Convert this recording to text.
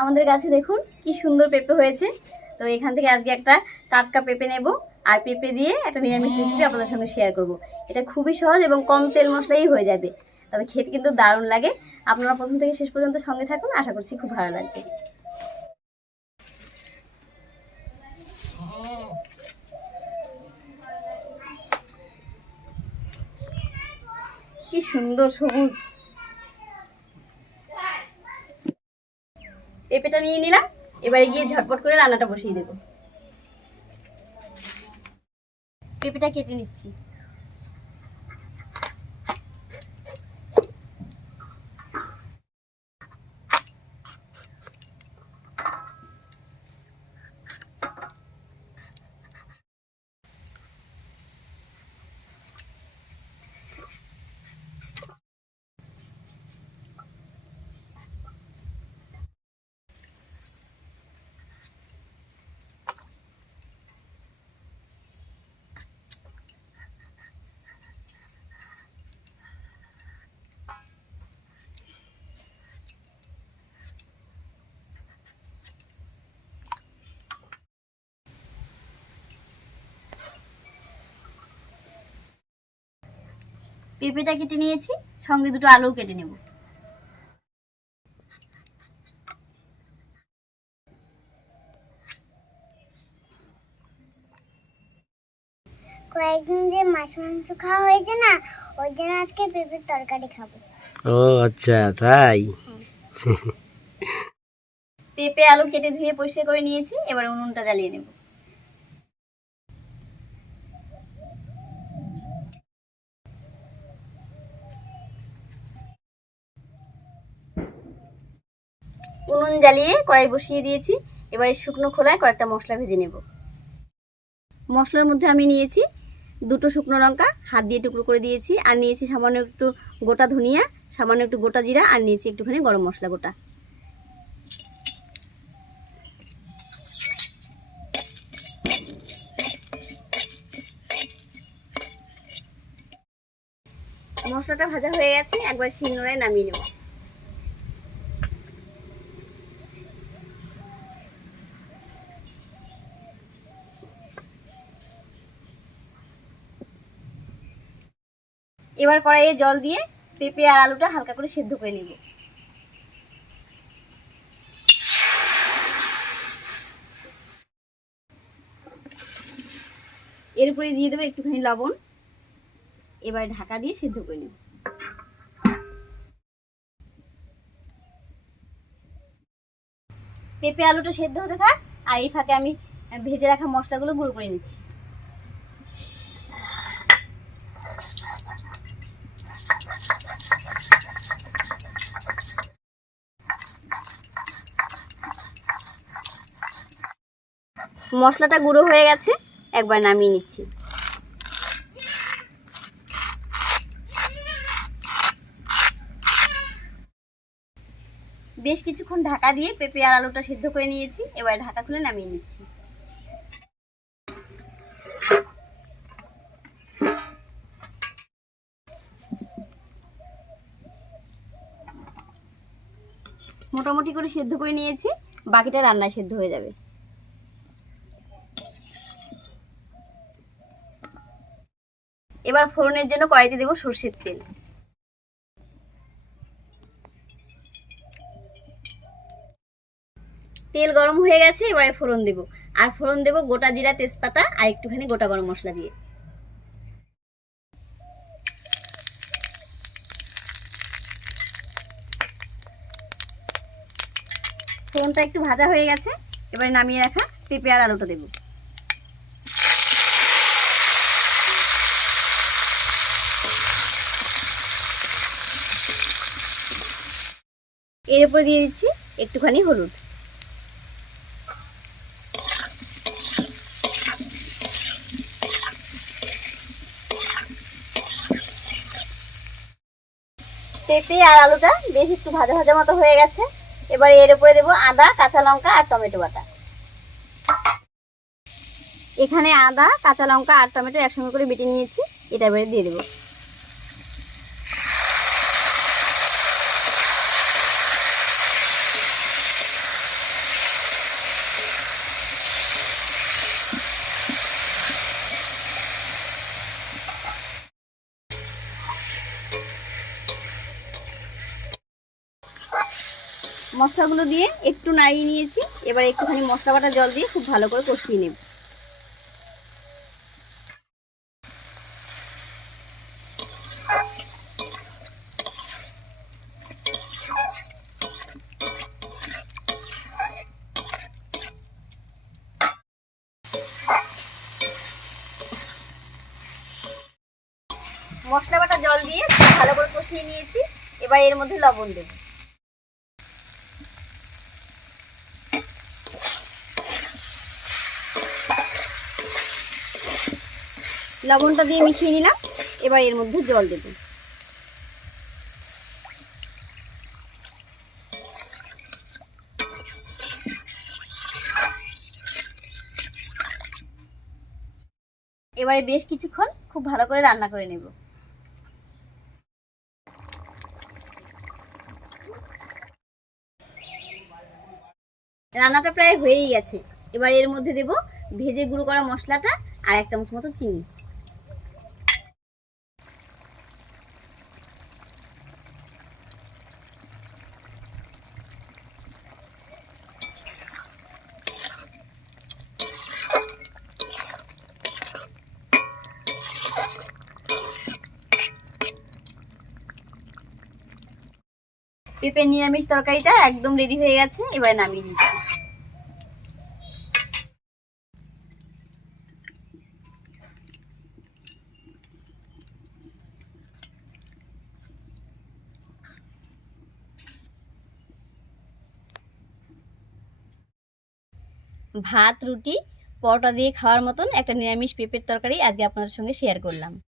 আমাদের গাছে দেখুন কি সুন্দর পেঁপে হয়েছে। তো এখান থেকে আজকে একটা টাটকা পেঁপে নেব আর পেঁপে দিয়ে একটা নিরামিষ রেসিপি আপনাদের সঙ্গে শেয়ার করব। এটা খুবই সহজ এবং কম তেল মশলাই হয়ে যাবে, তবে খেতে কিন্তু দারুণ লাগে। আপনারা প্রথম থেকে শেষ পর্যন্ত সঙ্গে থাকুন, আশা করছি খুব ভালো লাগবে। কি সুন্দর সবুজ পেঁপেটা নিয়ে নিলাম। এবারে গিয়ে ঝটপট করে রান্নাটা বসিয়ে দেব। পেঁপেটা কেটে নিচ্ছি। পেঁপেটা কেটে নিয়েছি, সঙ্গে দুটো আলু কেটে নেব। কয়েকদিন যে মাছ মাংস খাওয়া হয়েছে না, ওই জন্য আজকে পেঁপের তরকারি খাবো। ও আচ্ছা, তাই। পেঁপে আলু কেটে ধুয়ে পরিষ্কার করে নিয়েছি, এবার উনুনটা জ্বালিয়ে নেব। উনুন জ্বালিয়ে কড়াই বসিয়ে দিয়েছি। এবারে শুকনো খোলায় কয়েকটা মশলা ভেজে নেব। মশলার মধ্যে আমি নিয়েছি দুটো শুকনো লঙ্কা হাত দিয়ে টুকরো করে দিয়েছি, আর নিয়েছি সামান্য একটু গোটা ধনিয়া, সামান্য একটু গোটা জিরা, আর নিয়েছি একটুখানি গরম মশলা গোটা। মশলাটা ভাজা হয়ে গেছে, একবার শিলনোড়ায় নামিয়ে নেব। এবার কড়াইয়ে জল দিয়ে পেঁপে আর আলুটা হালকা করে সেদ্ধ করে নেব। এর উপরে দিয়ে দেবো একটুখানি লবণ। এবার ঢাকা দিয়ে সেদ্ধ করে নেব। পেঁপে আলুটা সেদ্ধ হতে থাক, আর এই ফাঁকে আমি ভেজে রাখা মশলাগুলো গুঁড়ো করে নিচ্ছি। মশলাটা গুঁড়ো হয়ে গেছে, একবার নামিয়ে নিচ্ছি। বেশ কিছুক্ষণ ঢাকা দিয়ে পেঁপে আর আলুটা সেদ্ধ করে নিয়েছি, এবার ঢাকা খুলে নামিয়ে নিচ্ছি। মোটামুটি করে সেদ্ধ করে নিয়েছি, বাকিটা রান্নায় সেদ্ধ হয়ে যাবে। এবার ফোড়নের জন্য কড়াইতে দেব সরষের তেল। তেল গরম হয়ে গেছে, এবারে ফোড়ন দেব। আর ফোড়ন দেব গোটা জিরা, তেজপাতা আর একটুখানি গোটা গরম মশলা দিয়ে। ফোড়নটা একটু ভাজা হয়ে গেছে, এবারে নামিয়ে রাখা পেঁপে আর আলুটা দেব। এর উপরে দিয়ে দিচ্ছি একটুখানি হলুদ। পেঁপে আর আলুটা বেশ একটু ভাজা ভাজা মতো হয়ে গেছে, এবারে এর উপরে দেবো আদা, কাঁচা লঙ্কা আর টমেটো বাটা। এখানে আদা, কাঁচা লঙ্কা আর টমেটো একসঙ্গে করে বেটে নিয়েছি, এটা এবারে দিয়ে দেবো। মশলাগুলো দিয়ে একটু নাড়িয়ে নিয়েছি। এবার একটুখানি মশলা বাটা জল দিয়ে খুব ভালো করে কষিয়ে নেব। মশলা বাটা জল দিয়ে খুব ভালো করে কষিয়ে নিয়েছি। এবার এর মধ্যে লবণ দেব। লবণটা দিয়ে মিশিয়ে নিলাম। এবার এর মধ্যে জল দেব। এবারে বেশ কিছুক্ষণ খুব ভালো করে রান্না করে নেব। রান্নাটা প্রায় হয়েই গেছে। এবার এর মধ্যে দেব ভেজে গুঁড়ো করা মশলাটা আর 1 চামচ মতো চিনি। পেঁপের নিরামিষ তরকারিটা একদম রেডি হয়ে গেছে। এবার নামিয়ে নিচ্ছি। ভাত, রুটি, পরোটা দিয়ে খাওয়ার মতন একটা নিরামিষ পেঁপের তরকারি আজকে আপনাদের সঙ্গে শেয়ার করলাম।